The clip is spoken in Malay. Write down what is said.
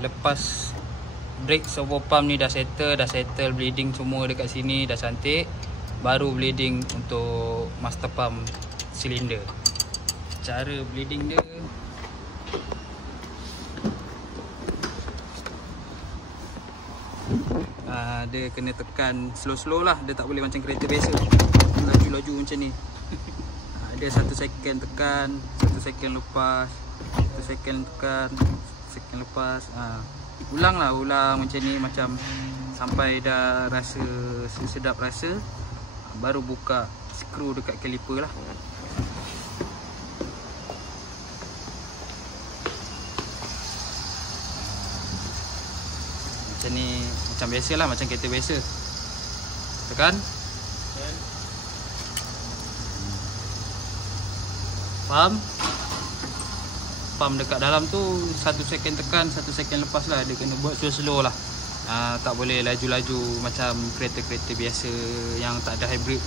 Lepas brake servo pump ni dah settle bleeding semua dekat sini dah cantik, baru bleeding untuk master pump silinder. Cara bleeding dia, dia kena tekan slow-slow lah. Dia tak boleh macam kereta biasa laju-laju macam ni. Dia 1 second tekan, 1 second lepas, 1 second tekan, second lepas. Ulang macam ni, macam sampai dah rasa sedap rasa, baru buka skru dekat kaliper lah. Macam ni, macam biasa lah, macam kereta biasa. Tekan. Pump dekat dalam tu 1 second tekan, 1 second lepas lah. Dia kena buat slow-slow lah. Tak boleh laju-laju macam kereta-kereta biasa yang tak ada hybrid.